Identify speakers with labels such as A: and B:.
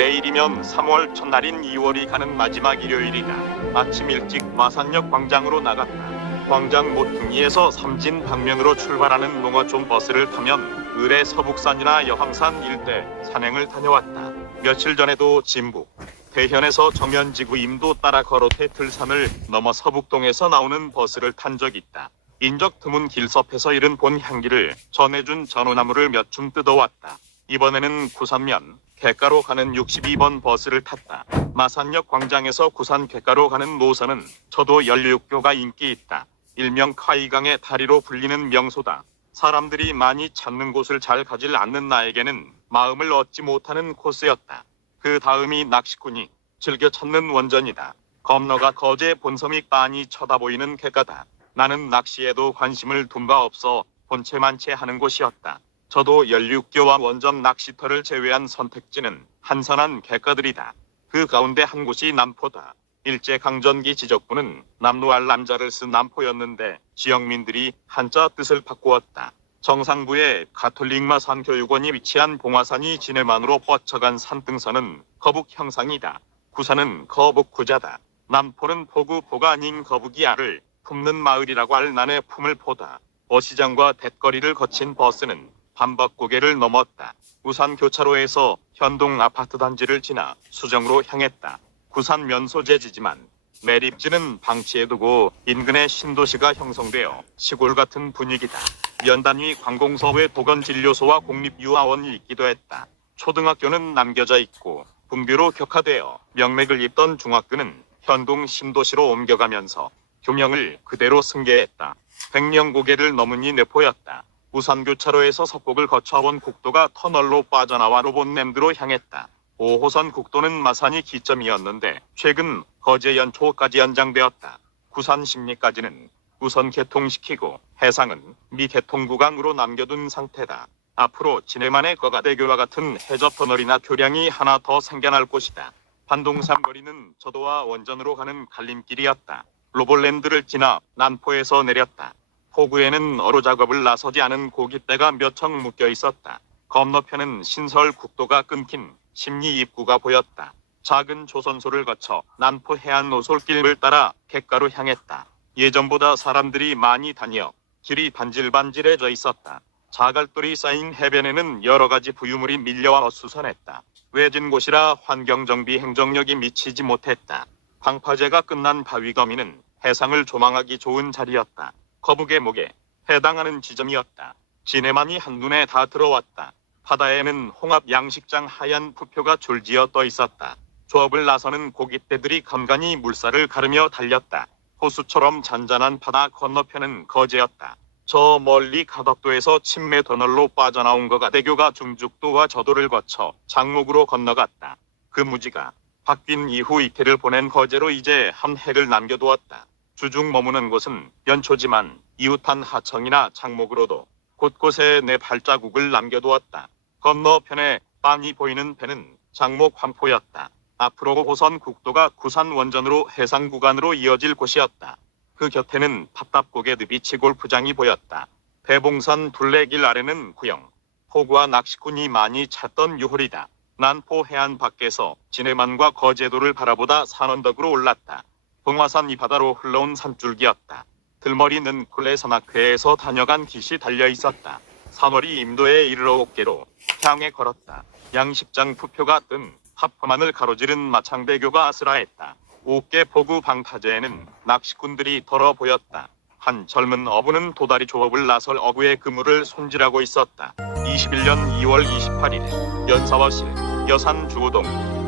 A: 내일이면 3월 첫날인 2월이 가는 마지막 일요일이다. 아침 일찍 마산역 광장으로 나갔다. 광장 모퉁이에서 삼진 방면으로 출발하는 농어촌 버스를 타면 의뢰 서북산이나 여황산 일대 산행을 다녀왔다. 며칠 전에도 진북, 대현에서 정현지구 임도 따라 걸어태 들산을 넘어 서북동에서 나오는 버스를 탄 적 있다. 인적 드문 길섭에서 잃은 본 향기를 전해준 전호나무를 몇 줌 뜯어왔다. 이번에는 구산면 객가로 가는 62번 버스를 탔다. 마산역 광장에서 구산 객가로 가는 노선은 저도 연륙교가 인기 있다. 일명 카이강의 다리로 불리는 명소다. 사람들이 많이 찾는 곳을 잘 가질 않는 나에게는 마음을 얻지 못하는 코스였다. 그 다음이 낚시꾼이 즐겨 찾는 원전이다. 검너가 거제 본섬이 빤히 쳐다보이는 객가다. 나는 낚시에도 관심을 둔 바 없어 본체만 채 하는 곳이었다. 저도 연륙교와 원전 낚시터를 제외한 선택지는 한산한 객가들이다. 그 가운데 한 곳이 남포다. 일제 강점기 지적부는 남루할 남자를 쓴 남포였는데 지역민들이 한자 뜻을 바꾸었다. 정상부에 가톨릭마 산교육원이 위치한 봉화산이 진해만으로 뻗쳐간 산등선은 거북 형상이다. 구산은 거북 구자다. 남포는 포구 포가 아닌 거북이 알을 품는 마을이라고 할 난의 품을 포다. 어시장과 뎃거리를 거친 버스는 반박 고개를 넘었다. 우산 교차로에서 현동 아파트 단지를 지나 수정으로 향했다. 구산 면소재지지만 매립지는 방치해두고 인근에 신도시가 형성되어 시골 같은 분위기다. 연단위 관공서외 보건진료소와 공립유아원이 있기도 했다. 초등학교는 남겨져 있고 분교로 격화되어 명맥을 잇던 중학교는 현동 신도시로 옮겨가면서 교명을 그대로 승계했다. 백령 고개를 넘으니 내포였다. 우산교차로에서 석곡을 거쳐 온 국도가 터널로 빠져나와 로봇램드로 향했다. 5호선 국도는 마산이 기점이었는데 최근 거제 연초까지 연장되었다. 구산 심리까지는 우선 개통시키고 해상은 미 개통 구간으로 남겨둔 상태다. 앞으로 진해만의 거가대교와 같은 해저 터널이나 교량이 하나 더 생겨날 곳이다. 반동산 거리는 저도와 원전으로 가는 갈림길이었다. 로볼랜드를 지나 난포에서 내렸다. 포구에는 어로 작업을 나서지 않은 고깃대가 몇 척 묶여 있었다. 건너편은 신설 국도가 끊긴 심리 입구가 보였다. 작은 조선소를 거쳐 난포 해안 노솔길을 따라 객가로 향했다. 예전보다 사람들이 많이 다녀 길이 반질반질해져 있었다. 자갈돌이 쌓인 해변에는 여러 가지 부유물이 밀려와 어수선했다. 외진 곳이라 환경정비 행정력이 미치지 못했다. 방파제가 끝난 바위거미는 해상을 조망하기 좋은 자리였다. 거북의 목에 해당하는 지점이었다. 진해만이 한눈에 다 들어왔다. 바다에는 홍합 양식장 하얀 부표가 줄지어 떠 있었다. 조업을 나서는 고깃대들이 간간히 물살을 가르며 달렸다. 호수처럼 잔잔한 바다 건너편은 거제였다. 저 멀리 가덕도에서 침매 터널로 빠져나온 거가 대교가 중죽도와 저도를 거쳐 장목으로 건너갔다. 그 무지가 바뀐 이후 이태를 보낸 거제로 이제 한 해를 남겨두었다. 주중 머무는 곳은 연초지만 이웃한 하청이나 장목으로도 곳곳에 내 발자국을 남겨두었다. 건너편에 빤히 보이는 배는 장목 환포였다. 앞으로 호선 국도가 구산 원전으로 해상 구간으로 이어질 곳이었다. 그 곁에는 탑답곡의 느비치 골프장이 보였다. 대봉산 둘레길 아래는 구형, 포구와 낚시꾼이 많이 찾던 유홀이다. 난포 해안 밖에서 진해만과 거제도를 바라보다 산언덕으로 올랐다. 봉화산 이 바다로 흘러온 산줄기였다. 들머리는 쿨레산악회에서 다녀간 깃이 달려 있었다. 산월이 임도에 이르러 옥계로 향해 걸었다. 양식장 부표가 뜬 하프만을 가로지른 마창대교가 아스라했다. 옥계 포구 방파제에는 낚시꾼들이 덜어 보였다. 한 젊은 어부는 도다리 조업을 나설 어부의 그물을 손질하고 있었다. 21년 2월 28일 연사와실 여산 주호동